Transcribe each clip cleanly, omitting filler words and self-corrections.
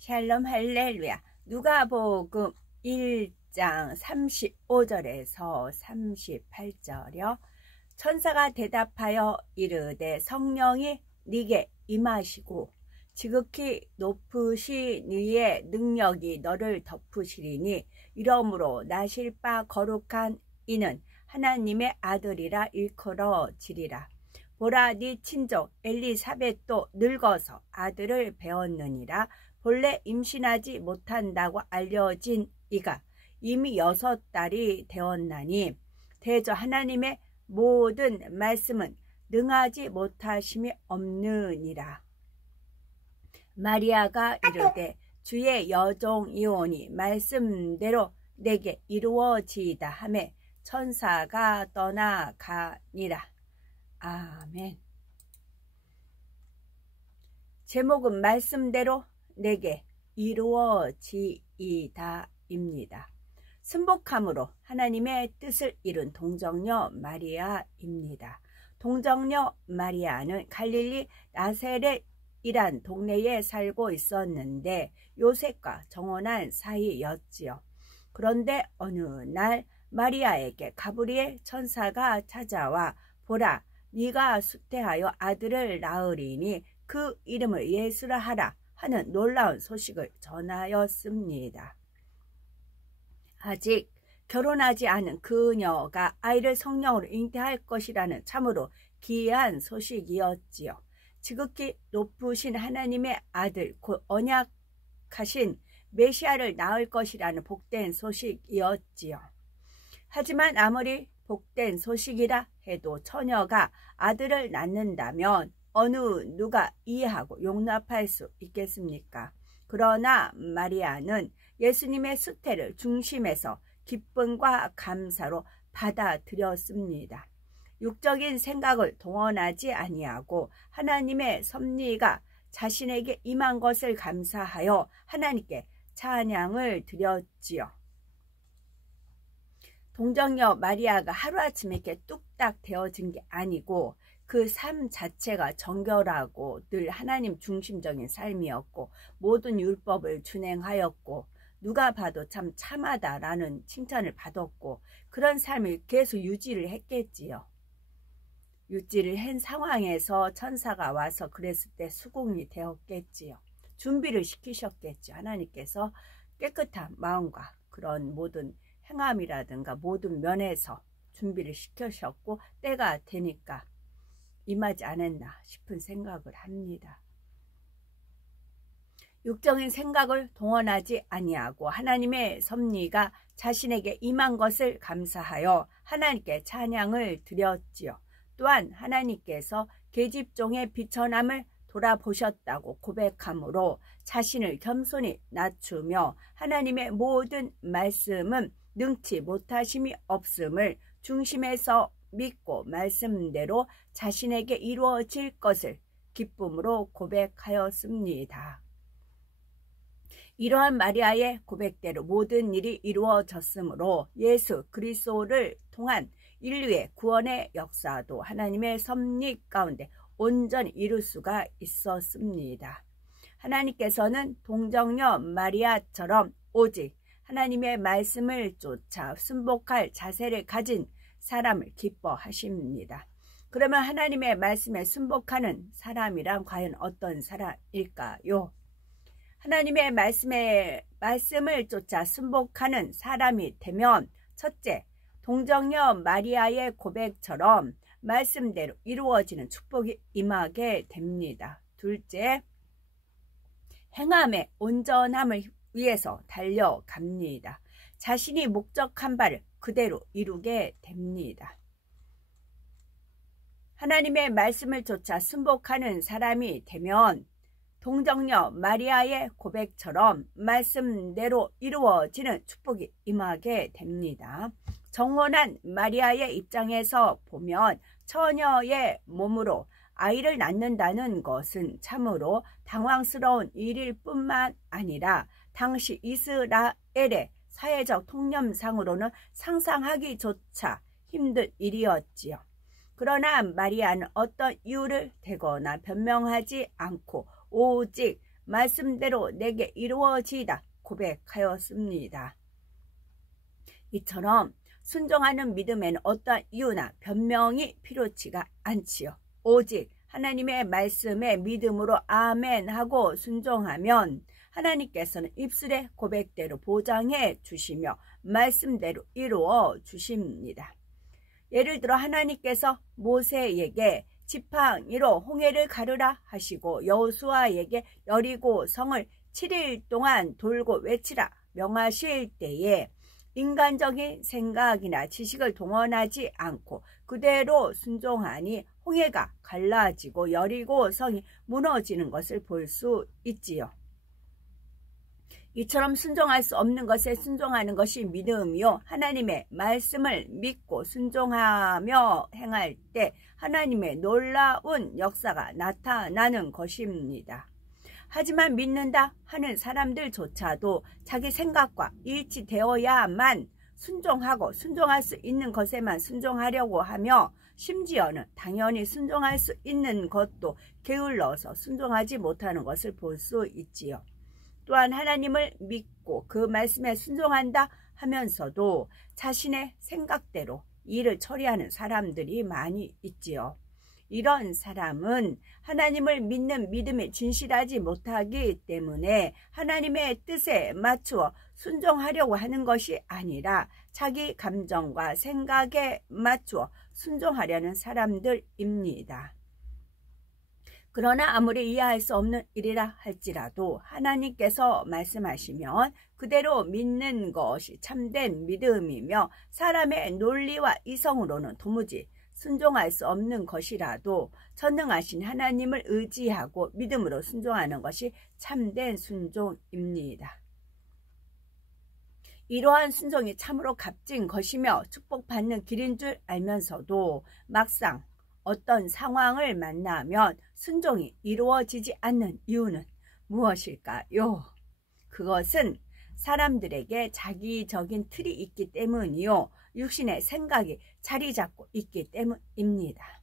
샬롬 할렐루야. 누가복음 1장 35절에서 38절이요. 천사가 대답하여 이르되 성령이 네게 임하시고 지극히 높으신 이의 능력이 너를 덮으시리니 이러므로 나실 바 거룩한 이는 하나님의 아들이라 일컬어지리라. 보라, 네 친족 엘리사벳도 늙어서 아들을 배웠느니라. 본래 임신하지 못한다고 알려진 이가 이미 6달이 되었나니 대저 하나님의 모든 말씀은 능하지 못하심이 없느니라. 마리아가 이르되 주의 여종이오니 말씀대로 내게 이루어지이다 하매 천사가 떠나가니라. 아멘. 제목은 말씀대로 내게 이루어지이다입니다. 순복함으로 하나님의 뜻을 이룬 동정녀 마리아입니다. 동정녀 마리아는 갈릴리 나세렛이란 동네에 살고 있었는데 요셉과 정혼한 사이였지요. 그런데 어느 날 마리아에게 가브리엘 천사가 찾아와 보라, 네가 수태하여 아들을 낳으리니 그 이름을 예수라 하라 하는 놀라운 소식을 전하였습니다. 아직 결혼하지 않은 그녀가 아이를 성령으로 잉태할 것이라는 참으로 기이한 소식이었지요. 지극히 높으신 하나님의 아들 곧 언약하신 메시아를 낳을 것이라는 복된 소식이었지요. 하지만 아무리 복된 소식이라 해도 처녀가 아들을 낳는다면 어느 누가 이해하고 용납할 수 있겠습니까? 그러나 마리아는 예수님의 수태를 중심에서 기쁨과 감사로 받아들였습니다. 육적인 생각을 동원하지 아니하고 하나님의 섭리가 자신에게 임한 것을 감사하여 하나님께 찬양을 드렸지요. 동정녀 마리아가 하루아침에 이렇게 뚝딱 되어진 게 아니고 그 삶 자체가 정결하고 늘 하나님 중심적인 삶이었고 모든 율법을 준행하였고 누가 봐도 참 참하다라는 칭찬을 받았고 그런 삶을 계속 유지를 했겠지요. 유지를 한 상황에서 천사가 와서 그랬을 때 수긍이 되었겠지요. 준비를 시키셨겠죠. 하나님께서 깨끗한 마음과 그런 모든 행함이라든가 모든 면에서 준비를 시키셨고 때가 되니까 임하지 않았나 싶은 생각을 합니다. 육적인 생각을 동원하지 아니하고 하나님의 섭리가 자신에게 임한 것을 감사하여 하나님께 찬양을 드렸지요. 또한 하나님께서 계집종의 비천함을 돌아보셨다고 고백함으로 자신을 겸손히 낮추며 하나님의 모든 말씀은 능치 못하심이 없음을 중심에서 믿고 말씀대로 자신에게 이루어질 것을 기쁨으로 고백하였습니다. 이러한 마리아의 고백대로 모든 일이 이루어졌으므로 예수 그리스도를 통한 인류의 구원의 역사도 하나님의 섭리 가운데 온전히 이룰 수가 있었습니다. 하나님께서는 동정녀 마리아처럼 오직 하나님의 말씀을 쫓아 순복할 자세를 가진 사람을 기뻐하십니다. 그러면 하나님의 말씀에 순복하는 사람이란 과연 어떤 사람일까요? 하나님의 말씀을 쫓아 순복하는 사람이 되면 첫째, 동정녀 마리아의 고백처럼 말씀대로 이루어지는 축복이 임하게 됩니다. 둘째, 행함의 온전함을 위해서 달려갑니다. 자신이 목적한 바를 그대로 이루게 됩니다. 하나님의 말씀을 쫓아 순복하는 사람이 되면 동정녀 마리아의 고백처럼 말씀대로 이루어지는 축복이 임하게 됩니다. 정혼한 마리아의 입장에서 보면 처녀의 몸으로 아이를 낳는다는 것은 참으로 당황스러운 일일 뿐만 아니라 당시 이스라엘의 사회적 통념상으로는 상상하기조차 힘든 일이었지요. 그러나 마리아는 어떤 이유를 대거나 변명하지 않고 오직 말씀대로 내게 이루어지이다 고백하였습니다. 이처럼 순종하는 믿음에는 어떠한 이유나 변명이 필요치가 않지요. 오직 하나님의 말씀에 믿음으로 아멘 하고 순종하면 하나님께서는 입술의 고백대로 보장해 주시며 말씀대로 이루어 주십니다. 예를 들어 하나님께서 모세에게 지팡이로 홍해를 가르라 하시고 여호수아에게 여리고 성을 7일 동안 돌고 외치라 명하실 때에 인간적인 생각이나 지식을 동원하지 않고 그대로 순종하니 홍해가 갈라지고 여리고 성이 무너지는 것을 볼 수 있지요. 이처럼 순종할 수 없는 것에 순종하는 것이 믿음이요. 하나님의 말씀을 믿고 순종하며 행할 때 하나님의 놀라운 역사가 나타나는 것입니다. 하지만 믿는다 하는 사람들조차도 자기 생각과 일치되어야만 순종하고 순종할 수 있는 것에만 순종하려고 하며 심지어는 당연히 순종할 수 있는 것도 게을러서 순종하지 못하는 것을 볼 수 있지요. 또한 하나님을 믿고 그 말씀에 순종한다 하면서도 자신의 생각대로 일을 처리하는 사람들이 많이 있지요. 이런 사람은 하나님을 믿는 믿음이 진실하지 못하기 때문에 하나님의 뜻에 맞추어 순종하려고 하는 것이 아니라 자기 감정과 생각에 맞추어 순종하려는 사람들입니다. 그러나 아무리 이해할 수 없는 일이라 할지라도 하나님께서 말씀하시면 그대로 믿는 것이 참된 믿음이며 사람의 논리와 이성으로는 도무지 순종할 수 없는 것이라도 전능하신 하나님을 의지하고 믿음으로 순종하는 것이 참된 순종입니다. 이러한 순종이 참으로 값진 것이며 축복받는 길인 줄 알면서도 막상 어떤 상황을 만나면 순종이 이루어지지 않는 이유는 무엇일까요? 그것은 사람들에게 자기적인 틀이 있기 때문이요. 육신의 생각이 자리 잡고 있기 때문입니다.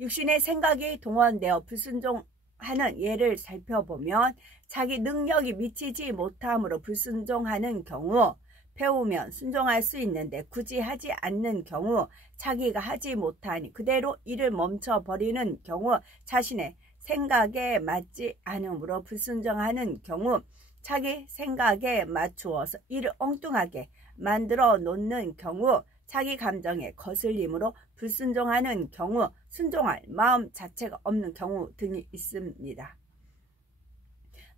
육신의 생각이 동원되어 불순종하는 예를 살펴보면 자기 능력이 미치지 못함으로 불순종하는 경우, 배우면 순종할 수 있는데 굳이 하지 않는 경우, 자기가 하지 못하니 그대로 일을 멈춰버리는 경우, 자신의 생각에 맞지 않으므로 불순종하는 경우, 자기 생각에 맞추어서 일을 엉뚱하게 만들어 놓는 경우, 자기 감정에 거슬림으로 불순종하는 경우, 순종할 마음 자체가 없는 경우 등이 있습니다.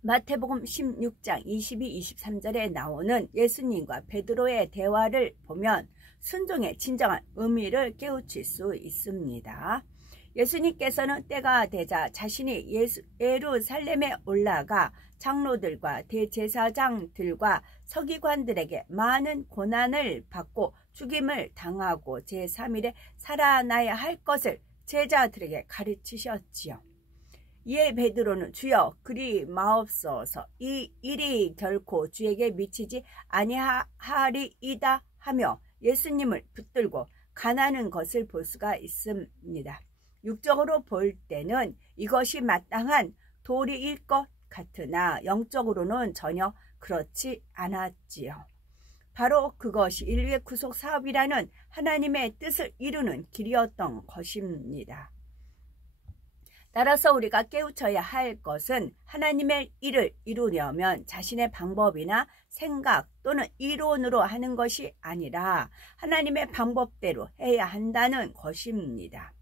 마태복음 16장 22-23절에 나오는 예수님과 베드로의 대화를 보면 순종의 진정한 의미를 깨우칠 수 있습니다. 예수님께서는 때가 되자 자신이 예루살렘에 올라가 장로들과 대제사장들과 서기관들에게 많은 고난을 받고 죽임을 당하고 제3일에 살아나야 할 것을 제자들에게 가르치셨지요. 이에 베드로는 주여 그리 마옵소서, 이 일이 결코 주에게 미치지 아니하리이다 하며 예수님을 붙들고 가나는 것을 볼 수가 있습니다. 육적으로 볼 때는 이것이 마땅한 도리일 것 같으나 영적으로는 전혀 그렇지 않았지요. 바로 그것이 인류의 구속 사업이라는 하나님의 뜻을 이루는 길이었던 것입니다. 따라서 우리가 깨우쳐야 할 것은 하나님의 일을 이루려면 자신의 방법이나 생각 또는 이론으로 하는 것이 아니라 하나님의 방법대로 해야 한다는 것입니다.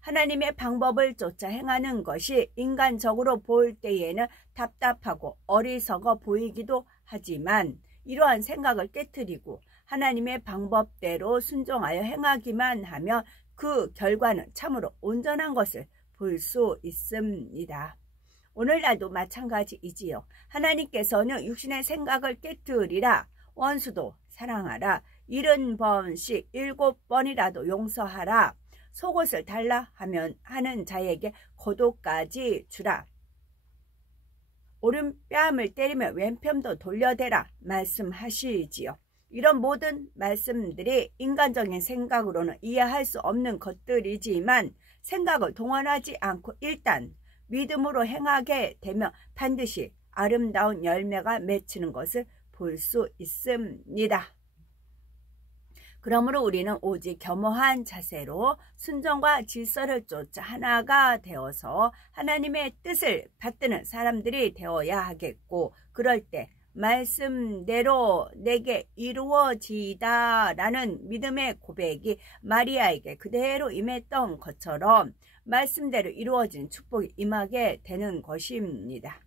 하나님의 방법을 쫓아 행하는 것이 인간적으로 볼 때에는 답답하고 어리석어 보이기도 하지만 이러한 생각을 깨트리고 하나님의 방법대로 순종하여 행하기만 하면 그 결과는 참으로 온전한 것을 볼 수 있습니다. 오늘날도 마찬가지이지요. 하나님께서는 육신의 생각을 깨트리라, 원수도 사랑하라, 70번씩 7번이라도 용서하라, 속옷을 달라 하는 자에게 겉옷까지 주라, 오른뺨을 때리며 왼편도 돌려대라 말씀하시지요. 이런 모든 말씀들이 인간적인 생각으로는 이해할 수 없는 것들이지만 생각을 동원하지 않고 일단 믿음으로 행하게 되면 반드시 아름다운 열매가 맺히는 것을 볼 수 있습니다. 그러므로 우리는 오직 겸허한 자세로 순종과 질서를 쫓아 하나가 되어서 하나님의 뜻을 받드는 사람들이 되어야 하겠고, 그럴 때 말씀대로 내게 이루어지이다 라는 믿음의 고백이 마리아에게 그대로 임했던 것처럼 말씀대로 이루어진 축복이 임하게 되는 것입니다.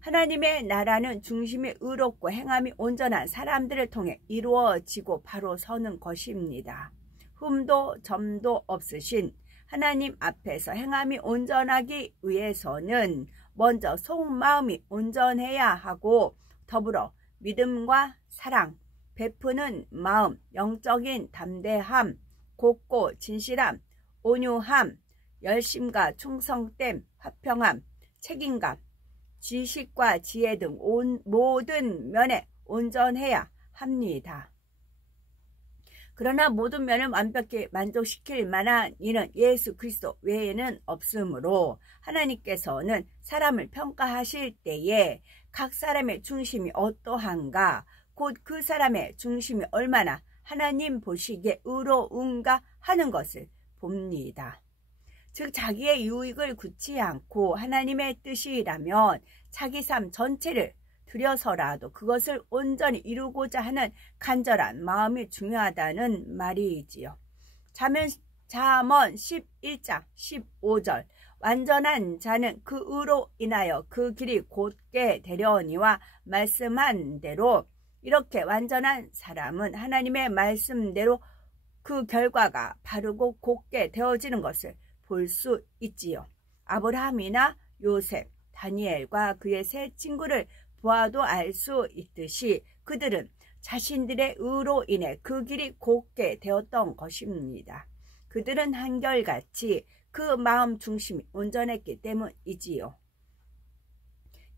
하나님의 나라는 중심이 의롭고 행함이 온전한 사람들을 통해 이루어지고 바로 서는 것입니다. 흠도 점도 없으신 하나님 앞에서 행함이 온전하기 위해서는 먼저 속마음이 온전해야 하고, 더불어 믿음과 사랑, 베푸는 마음, 영적인 담대함, 곱고 진실함, 온유함, 열심과 충성됨, 화평함, 책임감, 지식과 지혜 등 모든 면에 온전해야 합니다. 그러나 모든 면을 완벽히 만족시킬 만한 이는 예수 그리스도 외에는 없으므로 하나님께서는 사람을 평가하실 때에 각 사람의 중심이 어떠한가, 곧 그 사람의 중심이 얼마나 하나님 보시기에 의로운가 하는 것을 봅니다. 즉 자기의 유익을 굳지 않고 하나님의 뜻이라면 자기 삶 전체를 들여서라도 그것을 온전히 이루고자 하는 간절한 마음이 중요하다는 말이지요. 잠언 11장 15절 완전한 자는 그 의로 인하여 그 길이 곧게 되려니와 말씀한 대로, 이렇게 완전한 사람은 하나님의 말씀대로 그 결과가 바르고 곧게 되어지는 것을 볼 수 있지요. 아브라함이나 요셉, 다니엘과 그의 세 친구를 보아도 알 수 있듯이 그들은 자신들의 의로 인해 그 길이 곧게 되었던 것입니다. 그들은 한결같이 그 마음 중심이 온전했기 때문이지요.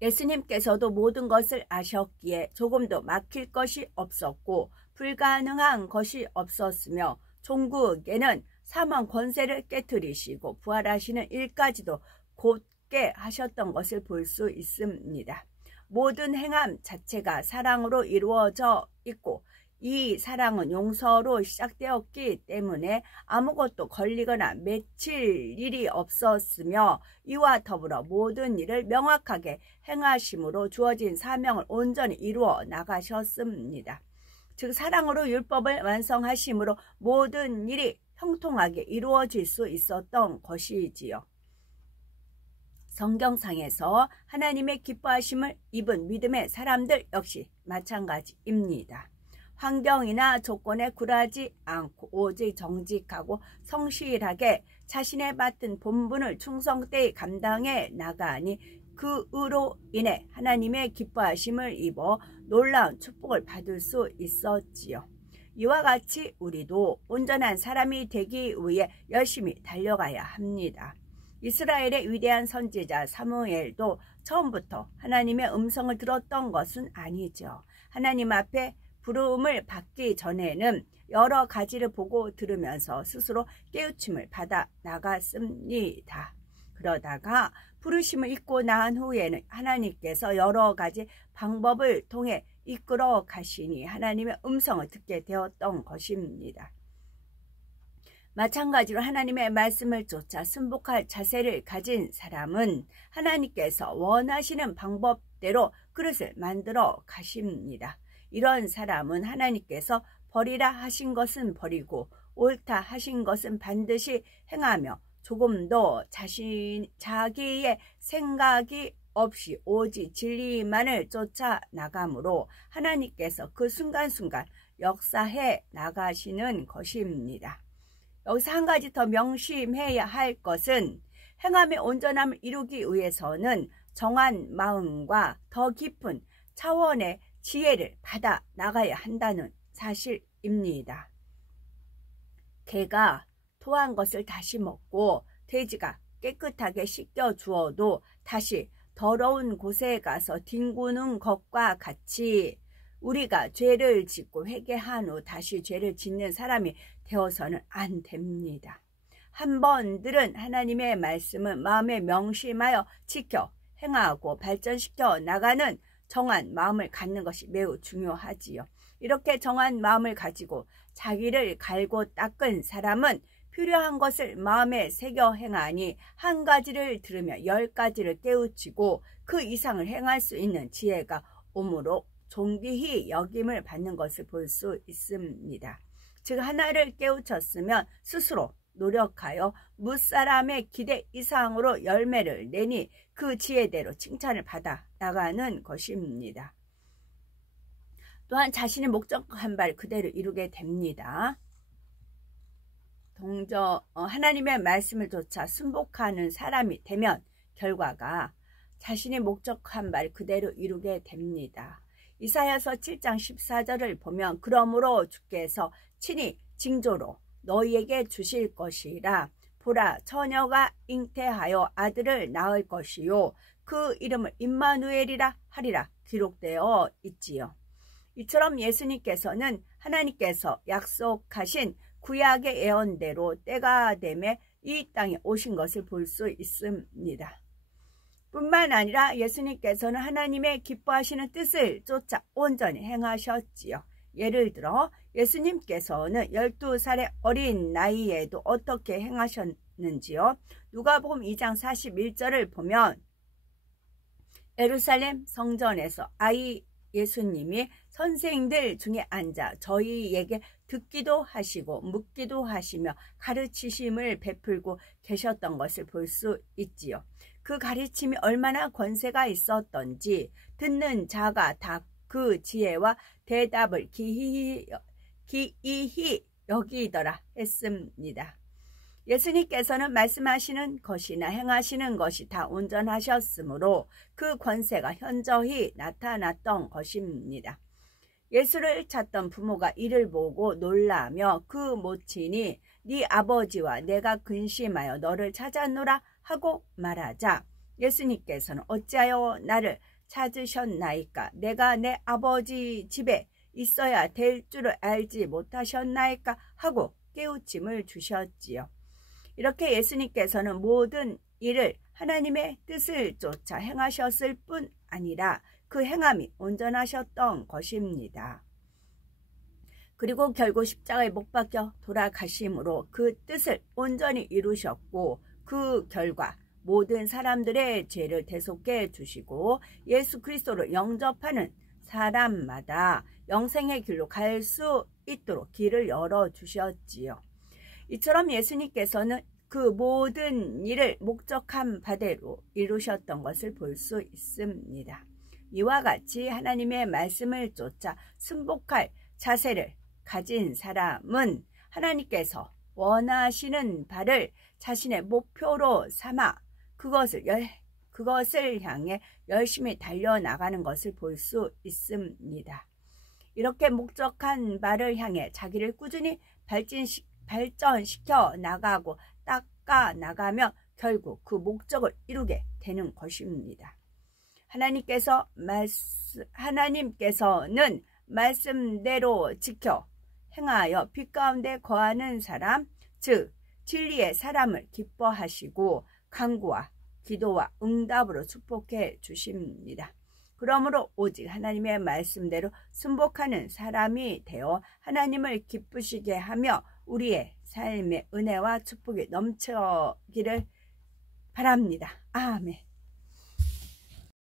예수님께서도 모든 것을 아셨기에 조금도 막힐 것이 없었고 불가능한 것이 없었으며, 종국에는 사망 권세를 깨뜨리시고 부활하시는 일까지도 곧게 하셨던 것을 볼 수 있습니다. 모든 행함 자체가 사랑으로 이루어져 있고 이 사랑은 용서로 시작되었기 때문에 아무것도 걸리거나 맺힐 일이 없었으며, 이와 더불어 모든 일을 명확하게 행하심으로 주어진 사명을 온전히 이루어 나가셨습니다. 즉 사랑으로 율법을 완성하심으로 모든 일이 형통하게 이루어질 수 있었던 것이지요. 성경상에서 하나님의 기뻐하심을 입은 믿음의 사람들 역시 마찬가지입니다. 환경이나 조건에 굴하지 않고 오직 정직하고 성실하게 자신의 맡은 본분을 충성되이 감당해 나가니 그 의로 인해 하나님의 기뻐하심을 입어 놀라운 축복을 받을 수 있었지요. 이와 같이 우리도 온전한 사람이 되기 위해 열심히 달려가야 합니다. 이스라엘의 위대한 선지자 사무엘도 처음부터 하나님의 음성을 들었던 것은 아니죠. 하나님 앞에 부름을 받기 전에는 여러 가지를 보고 들으면서 스스로 깨우침을 받아 나갔습니다. 그러다가 부르심을 잊고 나한 후에는 하나님께서 여러 가지 방법을 통해 이끌어 가시니 하나님의 음성을 듣게 되었던 것입니다. 마찬가지로 하나님의 말씀을 쫓아 순복할 자세를 가진 사람은 하나님께서 원하시는 방법대로 그릇을 만들어 가십니다. 이런 사람은 하나님께서 버리라 하신 것은 버리고 옳다 하신 것은 반드시 행하며 조금도 자기의 생각이 없이 오직 진리만을 쫓아 나가므로 하나님께서 그 순간순간 역사해 나가시는 것입니다. 여기서 한 가지 더 명심해야 할 것은 행함의 온전함을 이루기 위해서는 정한 마음과 더 깊은 차원의 지혜를 받아 나가야 한다는 사실입니다. 개가 토한 것을 다시 먹고 돼지가 깨끗하게 씻겨 주어도 다시 더러운 곳에 가서 뒹구는 것과 같이 우리가 죄를 짓고 회개한 후 다시 죄를 짓는 사람이 되어서는 안 됩니다. 한 번 들은 하나님의 말씀은 마음에 명심하여 지켜 행하고 발전시켜 나가는 정한 마음을 갖는 것이 매우 중요하지요. 이렇게 정한 마음을 가지고 자기를 갈고 닦은 사람은 필요한 것을 마음에 새겨 행하니 한 가지를 들으며 10가지를 깨우치고 그 이상을 행할 수 있는 지혜가 오므로 존귀히 여김을 받는 것을 볼 수 있습니다. 즉 하나를 깨우쳤으면 스스로 노력하여 무사람의 기대 이상으로 열매를 내니 그 지혜대로 칭찬을 받아 나가는 것입니다. 또한 자신의 목적한 바를 그대로 이루게 됩니다. 하나님의 말씀을 조차 순복하는 사람이 되면 결과가 자신의 목적한 바를 그대로 이루게 됩니다. 이사야서 7장 14절을 보면 그러므로 주께서 친히 징조로 너희에게 주실 것이라. 보라, 처녀가 잉태하여 아들을 낳을 것이요 그 이름을 임마누엘이라 하리라 기록되어 있지요. 이처럼 예수님께서는 하나님께서 약속하신 구약의 예언대로 때가 되매 이 땅에 오신 것을 볼 수 있습니다. 뿐만 아니라 예수님께서는 하나님의 기뻐하시는 뜻을 쫓아 온전히 행하셨지요. 예를 들어 예수님께서는 12살의 어린 나이에도 어떻게 행하셨는지요. 누가복음 2장 41절을 보면 예루살렘 성전에서 아이 예수님이 선생들 중에 앉아 저희에게 듣기도 하시고 묻기도 하시며 가르치심을 베풀고 계셨던 것을 볼 수 있지요. 그 가르침이 얼마나 권세가 있었던지 듣는 자가 다 그 지혜와 대답을 기이히 여기더라 했습니다. 예수님께서는 말씀하시는 것이나 행하시는 것이 다 온전하셨으므로 그 권세가 현저히 나타났던 것입니다. 예수를 찾던 부모가 이를 보고 놀라며 그 모친이 네 아버지와 내가 근심하여 너를 찾았노라 하고 말하자 예수님께서는 어찌하여 나를 찾으셨나이까? 내가 내 아버지 집에 있어야 될 줄을 알지 못하셨나이까? 하고 깨우침을 주셨지요. 이렇게 예수님께서는 모든 일을 하나님의 뜻을 쫓아 행하셨을 뿐 아니라 그 행함이 온전하셨던 것입니다. 그리고 결국 십자가에 못 박혀 돌아가심으로 그 뜻을 온전히 이루셨고 그 결과 모든 사람들의 죄를 대속해 주시고 예수 그리스도를 영접하는 사람마다 영생의 길로 갈 수 있도록 길을 열어주셨지요. 이처럼 예수님께서는 그 모든 일을 목적한 바대로 이루셨던 것을 볼 수 있습니다. 이와 같이 하나님의 말씀을 쫓아 순복할 자세를 가진 사람은 하나님께서 원하시는 바를 자신의 목표로 삼아 그것을 향해 열심히 달려나가는 것을 볼 수 있습니다. 이렇게 목적한 바를 향해 자기를 꾸준히 발전시켜 나가고 닦아 나가며 결국 그 목적을 이루게 되는 것입니다. 하나님께서는 말씀대로 지켜 행하여 빛 가운데 거하는 사람, 즉 진리의 사람을 기뻐하시고 간구와 기도와 응답으로 축복해 주십니다. 그러므로 오직 하나님의 말씀대로 순복하는 사람이 되어 하나님을 기쁘시게 하며 우리의 삶의 은혜와 축복이 넘쳐기를 바랍니다. 아멘.